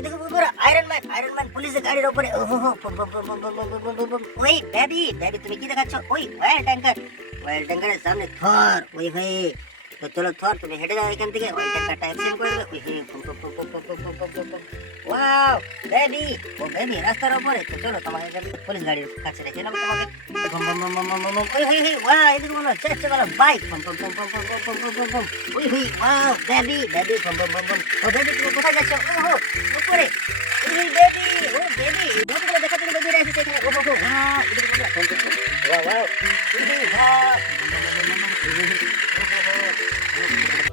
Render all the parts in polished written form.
এদিকে বন্ধুরা iron man পুলিশের গাড়ির উপরে ওহো ওই বেবি তুমি কি দেখাচ্ছ? ওই অয়েল ট্যাঙ্কারের সামনে থর ওই ভাই। তো চলো থর তুমি হেঁটে যাও এখান থেকে, ওই ট্যাঙ্কারটা অ্যাক্সিডেন্ট করে দেবে। ওয়াও বেবি, ও বেবি রাস্তার উপরে। তো চলো তোমাকে পুলিশ গাড়ির কাছে রেখে নেবো তোমাকে। ওই ওয়াও এদিকে বলো চেষ্টা করো বাইক ওই ওয়াও বেবি ও বেবি তুমি কোথায় যাচ্ছ? ওহো উপরে ওই বেবি, ও বেবি বন্ধুগুলো দেখা তুমি বেবি এসেছে এখানে। ওহো ওয়াও এদিকে বলো ওয়াও ওয়াও ওয়াও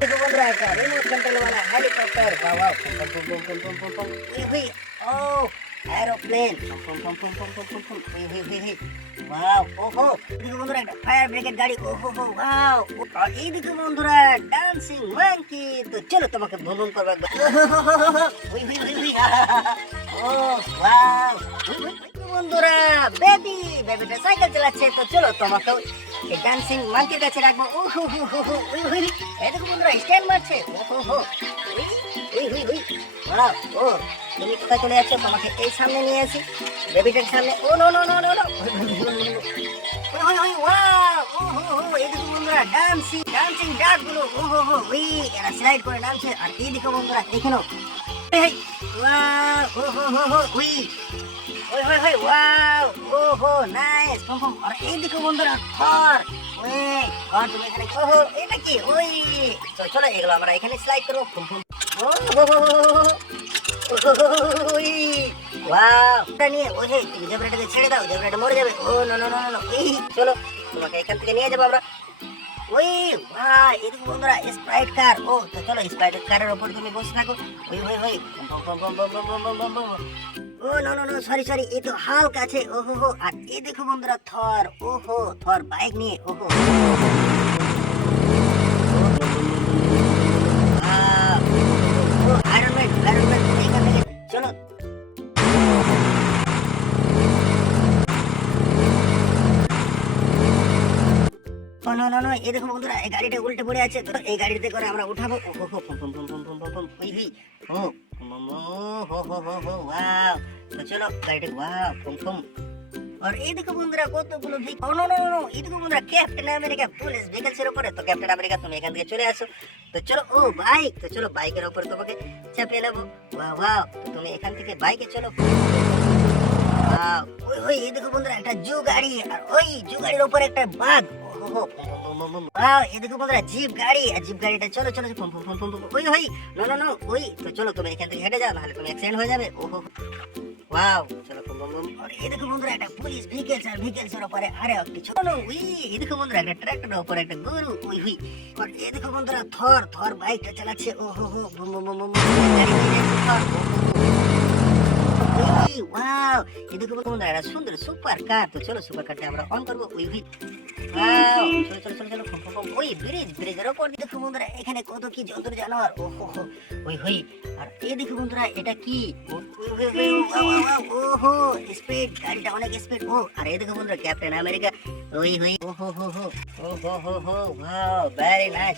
देखो बन रहा है क्या रिमोट कंट्रोल वाला helicopter. Wow oh aeroplane wow ओहो देखो बंधुरा একটা ফায়ার ব্রিগেড গাড়ি। ওহো ওয়াও আর এই দেখো বন্ধুরা ডান্সিং মাঙ্কি। তো চলো তোমাকে ভ্রমণ করব একবার। ও ওয়াও বন্ধুরা বেবিটা সাইকেল চালাচ্ছে। তো চলো তোমাকে এই ডান্সিং মাঙ্কির কাছে রাখবো। ওহো এই দেখো বন্ধুরা স্ট্যান্ড মারছে। ওহো ওয়াও ও তুমি কোথায় চলে যাচ্ছ? তোমাকে এই সামনে নিয়ে আসি বেবিটার সামনে। ও নো ওয়াও ওহো এই দেখো বন্ধুরা ডান্সিং ডাক গুলো। ওহো ওই এরা স্লাইড করে নামছে। আর এই দেখো বন্ধুরা দেখে নাও ওয়াও ওহো ওই ওয়াও ওহো নাইস আর এই দেখো বন্ধুরা থর তুমি এখানে। ওহো এটা কি? ওই চলো এগুলো আমরা এখানে স্লাইড করবো। নিয়ে ওই তুমি জেব্রাটাকে ছেড়ে দাও, জেব্রাটা মরে যাবে। ও নো এই চলো তোমাকে এখান থেকে নিয়ে যাবো আমরা। ওই এদিকে বন্ধুরা স্প্রাইট কার। ও তো চলো স্প্রাইট কারের উপর তুমি বসে থাকো। ওই ও নো সরি এই তো হাল্ক আছে। ওহো আর এই দেখো বন্ধুরা থর। ওহো থর বাইক নিয়ে। ওহো আয়রন ম্যান তুমি এখান থেকে চলো। নো এই দেখো বন্ধুরা এই গাড়িটা উল্টে পড়ে আছে। তো এই গাড়িতে করে আমরা উঠাবো। ওহো ওয়াও তো চলো গাড়িটা ওয়াও আর এই দেখো বন্ধুরা কতগুলো নো এই দেখো বন্ধুরা ক্যাপ্টেন আমেরিকা পুলিশ ভেহিকলসের উপরে। তো ক্যাপ্টেন আমেরিকা তুমি এখান থেকে চলে আসো। তো চলো ও বাইক। তো চলো বাইকের উপরে তোমাকে চাপিয়ে নেবো। ওয়াও তো তুমি এখান থেকে বাইকে চলো। ওই এই দেখো বন্ধুরা একটা জু গাড়ি আর ওই জু গাড়ির উপরে একটা বাঘ। এই দেখো বন্ধুরা জিপ গাড়ি আর জিপ গাড়িটা চলো ওই নো ওই তো চলো তুমি এখান থেকে হেঁটে যাও, নাহলে তুমি অ্যাক্সিডেন্ট হয়ে যাবে। ওহো ওয়াও চলো আর এই দেখো বন্ধুরা একটা পুলিশ ভেহিকলসের উপরে আরে একটু ছোট ওই এই দেখো বন্ধুরা একটা ট্রাক্টরের উপরে একটা গরু। ওই আর এই দেখো বন্ধুরা থর বাইকটা চালাচ্ছে। ওহো ওয়াও এই দেখো বন্ধুরা একটা সুন্দর সুপার কার। তো চলো সুপার কারটা আমরা অন করবো। চলো ওই ব্রিজের উপর দেখো বন্ধুরা এখানে কত কি জন্তু জানোয়ার। ওহো আর এই দেখো বন্ধুরা এটা কি? ওহো স্পিড গাড়িটা অনেক স্পিড। ও আর এই দেখো বন্ধুরা ক্যাপ্টেন আমেরিকা। ওই ওহো wow very nice.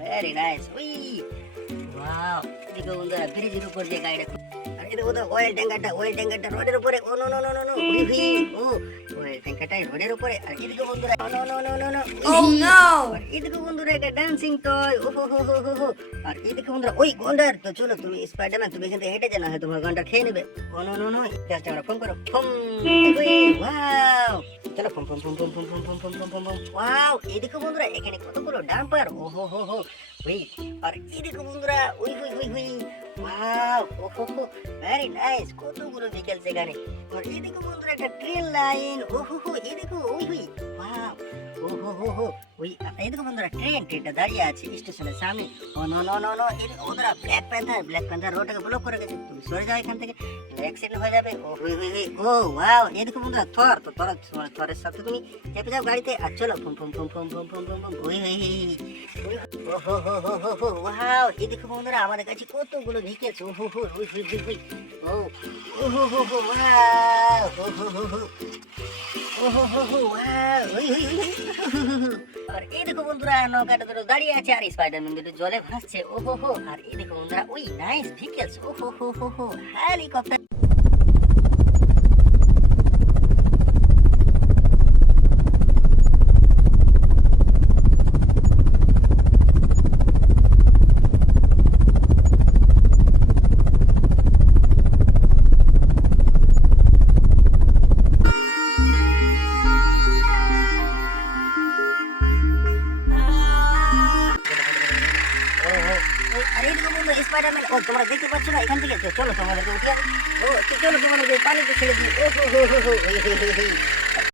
Very nice wow দেখো বন্ধুরা ব্রিজের উপর যে গাড়িটা। আর এই দেখো অয়েল ট্যাঙ্কারটা রোডের উপরে। ও নো ও অয়েল ট্যাঙ্কারটা রোডের উপরে। আর এদিকে বন্ধুরা এদিকে বন্ধুরা একটা ডান্সিং টয়। ওহো আর এদিকে বন্ধুরা ওই গন্ডার। তো চলো তুমি স্পাইডারম্যান তুমি এখান থেকে হেঁটে যাও, না হয় তোমার গন্ডার খেয়ে নেবে। ও নো জাস্ট আমরা ফোন করো ওয়াও চলো ওয়াও এদিকে বন্ধুরা এখানে কতগুলো ডাম্পার। ওহো ওই আর এদিকে বন্ধুরা ওই ওয়াও ওহো ভেরি নাইস কতগুলো ভেহিকলস এখানে। আর এদিকে বন্ধুরা একটা ট্রেন লাইন। ওহো এদিকে ওই ওয়াও ওহো ওই এদিকে বন্ধুরা ট্রেনটা দাঁড়িয়ে আছে স্টেশনের সামনে। ও নো এদিকে বন্ধুরা ব্ল্যাক প্যান্থার রোডটাকে ব্লক করে গেছে। তুমি সরে যাও এখান থেকে, অ্যাক্সিডেন্ট হয়ে যাবে। ও ওয়াও এদিকে বন্ধুরা থর। তো থরের সাথে তুমি চেপে যাও গাড়িতে আর চলো ওয়াও এদিকে বন্ধুরা আমাদের কাছে কতগুলো ভেহিকলস। ওয়াও আর এই দেখো বন্ধুরা নৌকাটা দুটো দাঁড়িয়ে আছে আর স্পাইডারম্যান দুটো জলে ভাসছে ও হো হো। আর এই দেখো বন্ধুরা ওই নাইস ভেহিকলস ও হো হো হো হো হেলিকপ্টার। ও ও ও, আর এই দেখো বন্ধু স্পাইডারম্যান ও তোমরা দেখতে পাচ্ছ না এখান থেকে চলো তোমাদেরকে উঠিয়ে ও চলো তোমাদের পানিতে ছেড়ে দিই ও হো হো হো হো